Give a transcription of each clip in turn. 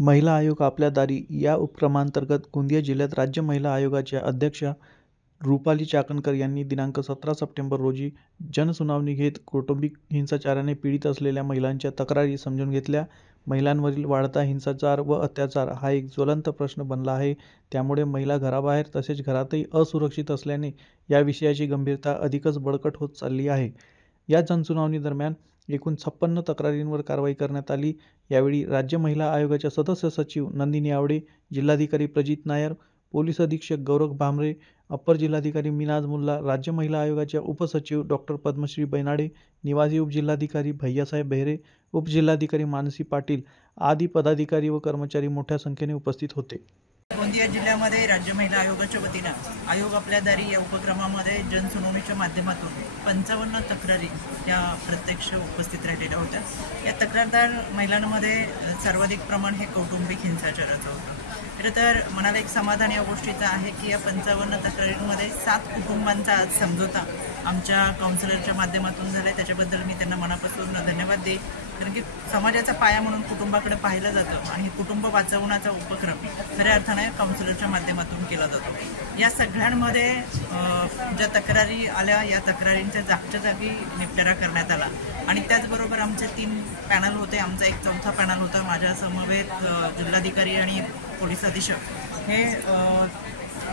महिला आयोग आपल्या दारी या उपक्रमांतर्गत गोंदिया जिल्ह्यात राज्य महिला आयोगाच्या अध्यक्षा रुपाली चाकणकर यांनी दिनांक 17 सप्टेंबर रोजी जनसुनावणी घेत कौटुंबिक हिंसाचाराने पीडित असलेल्या महिलांच्या तक्रारी समजून घेतल्या. महिलांवरील वाढता हिंसाचार व अत्याचार हा एक ज्वलंत प्रश्न बनला आहे. त्यामुळे महिला घराबाहेर तसेच घरातही असुरक्षित असल्याने या विषयाची गंभीरता अधिकच बळकट होत चालली आहे. या जनसुनावणी दरम्यान एकूण 56 तक्रारींवर कारवाई करण्यात आली. यावेळी राज्य महिला आयोगाच्या सदस्य सचिव नंदिनी आवडे, जिल्हाधिकारी प्रजित नायर, पोलीस अधीक्षक गौरव भामरे, अप्पर जिल्हाधिकारी मिनाज मुल्ला, राज्य महिला आयोगाच्या उपसचिव डॉक्टर पद्मश्री बैनाडे, निवासी उपजिल्हाधिकारी भैयासाहेब बेहरे, उपजिल्हाधिकारी मानसी पाटील आदी पदाधिकारी व कर्मचारी मोठ्या संख्येने उपस्थित होते. गोंदिया जिल्ह्यामध्ये राज्य महिला आयोगाच्या वतीनं आयोग आपल्या दारी या उपक्रमामध्ये जनसुनावणीच्या माध्यमातून 55 तक्रारी या प्रत्यक्ष उपस्थित राहिलेल्या होत्या. या तक्रारदार महिलांमध्ये सर्वाधिक प्रमाण हे कौटुंबिक हिंसाचाराचं होतं. तर मनाला एक समाधान या गोष्टीचं आहे की या 55 तक्रारींमध्ये 7 कुटुंबांचा आज समझोता आमच्या काउन्सिलरच्या माध्यमातून झाला. त्याच्याबद्दल मी त्यांना मनापासून धन्यवाद देईन, कारण की समाजाचा पाया म्हणून कुटुंबाकडे पाहिलं जातं आणि कुटुंब वाचवण्याचा उपक्रम खऱ्या अर्थाने काउन्सिलरच्या माध्यमातून केला जातो. या सगळ्यांमध्ये ज्या तक्रारी आल्या या तक्रारींच्या जागच्या जागी निपटारा करण्यात आला आणि त्याचबरोबर आमचे 3 पॅनल होते. आमचा एक चौथा पॅनल होता. माझ्या समवेत जिल्हाधिकारी आणि पोलीस अधीक्षक हे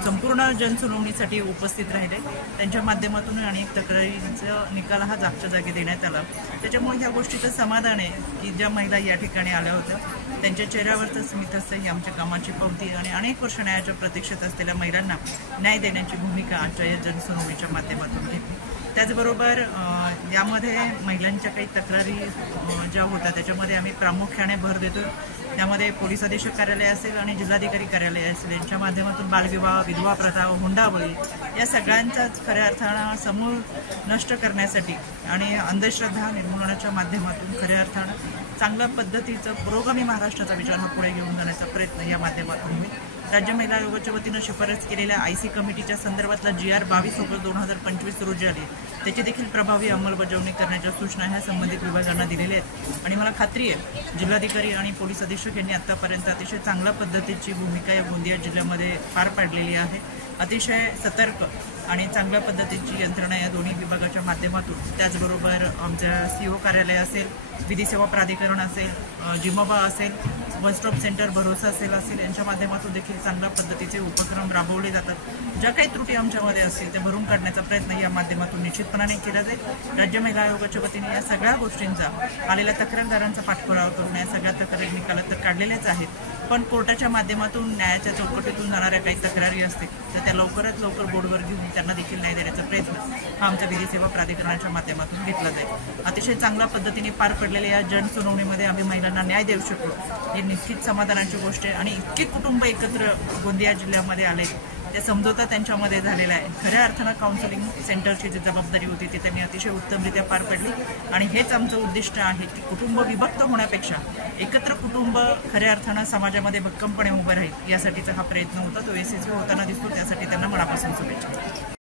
संपूर्ण जनसुनावणीसाठी उपस्थित राहिले. त्यांच्या माध्यमातून अनेक तक्रारींचा निकाल हा जागच्या जागी देण्यात आला. त्याच्यामुळे ह्या गोष्टीचं समाधान आहे की ज्या महिला या ठिकाणी आल्या होत्या त्यांच्या चेहऱ्यावरचं स्मितहास्य ही आमच्या कामाची पावती आणि अनेक वर्ष न्यायाच्या प्रतीक्षेत असलेल्या महिलांना न्याय देण्याची भूमिका आजच्या या जनसुनावणीच्या माध्यमातून घेतली. त्याचबरोबर यामध्ये महिलांच्या काही तक्रारी ज्या होत्या त्याच्यामध्ये आम्ही प्रामुख्याने भर देतो. त्यामध्ये पोलीस अधीक्षक कार्यालय असेल आणि जिल्हाधिकारी कार्यालय असेल यांच्या माध्यमातून बालविवाह, विधवा प्रथा, हुंडाबळी या सगळ्यांचाच खऱ्या अर्थानं समूळ नष्ट करण्यासाठी आणि अंधश्रद्धा निर्मूलनाच्या माध्यमातून खऱ्या अर्थानं चांगल्या पद्धतीचं पुरोगामी महाराष्ट्राचा विचार हा पुढे घेऊन जाण्याचा प्रयत्न या माध्यमातून होईल. राज्य महिला आयोगाच्या वतीनं शिफारस केलेल्या IC कमिटीच्या संदर्भातला GR 22 ऑगस्ट 2025 रोजी आली. त्याची देखील प्रभावी अंमलबजावणी करण्याच्या सूचना ह्या संबंधित विभागांना दिलेल्या आहेत आणि मला खात्री आहे जिल्हाधिकारी आणि पोलीस अधीक्षक यांनी आतापर्यंत अतिशय चांगल्या पद्धतीची भूमिका या गोंदिया जिल्ह्यामध्ये पार पाडलेली आहे. अतिशय सतर्क आणि चांगल्या पद्धतीची यंत्रणा या दोन्ही विभागाच्या माध्यमातून, त्याचबरोबर आमच्या CO कार्यालय असेल, विधी सेवा प्राधिकरण असेल, जिमोबा असेल, वन स्टॉप सेंटर भरोसा असेल यांच्या माध्यमातून देखील चांगल्या पद्धतीचे उपक्रम राबवले जातात. ज्या काही त्रुटी आमच्यामध्ये असतील त्या भरून काढण्याचा प्रयत्न या माध्यमातून निश्चितपणाने केला जाईल. राज्य महिला आयोगाच्या वतीने या सगळ्या गोष्टींचा आलेल्या तक्रारदारांचा पाठपुरावा करून या सगळ्या तक्रारी निकालात तर काढलेल्याच आहेत, पण कोर्टाच्या माध्यमातून न्यायाच्या चौकटीतून जाणाऱ्या काही तक्रारी असतील तर त्या लवकरात लवकर बोर्डवर घेऊन त्यांना देखील न्याय देण्याचा प्रयत्न हा आमच्या विधी सेवा प्राधिकरणाच्या माध्यमातून घेतला जाईल. अतिशय चांगल्या पद्धतीने पार पडलेल्या या जनसुनावणीमध्ये आम्ही महिलांना न्याय देऊ शकलो ही निश्चित समाधानाची गोष्ट आहे आणि इतके कुटुंब एकत्र गोंदिया जिल्ह्यामध्ये आले ते समझोता त्यांच्यामध्ये झालेला आहे. खऱ्या अर्थानं काउन्सिलिंग सेंटरची जी जबाबदारी होती ती त्यांनी अतिशय उत्तमरित्या पार पडली आणि हेच आमचं उद्दिष्ट आहे की कुटुंब विभक्त होण्यापेक्षा एकत्र कुटुंब खऱ्या अर्थानं समाजामध्ये भक्कमपणे उभं राहील यासाठीचा हा प्रयत्न होता. तो यशस्वी होताना दिसतो. त्यासाठी त्यांना मनापासून शुभेच्छा.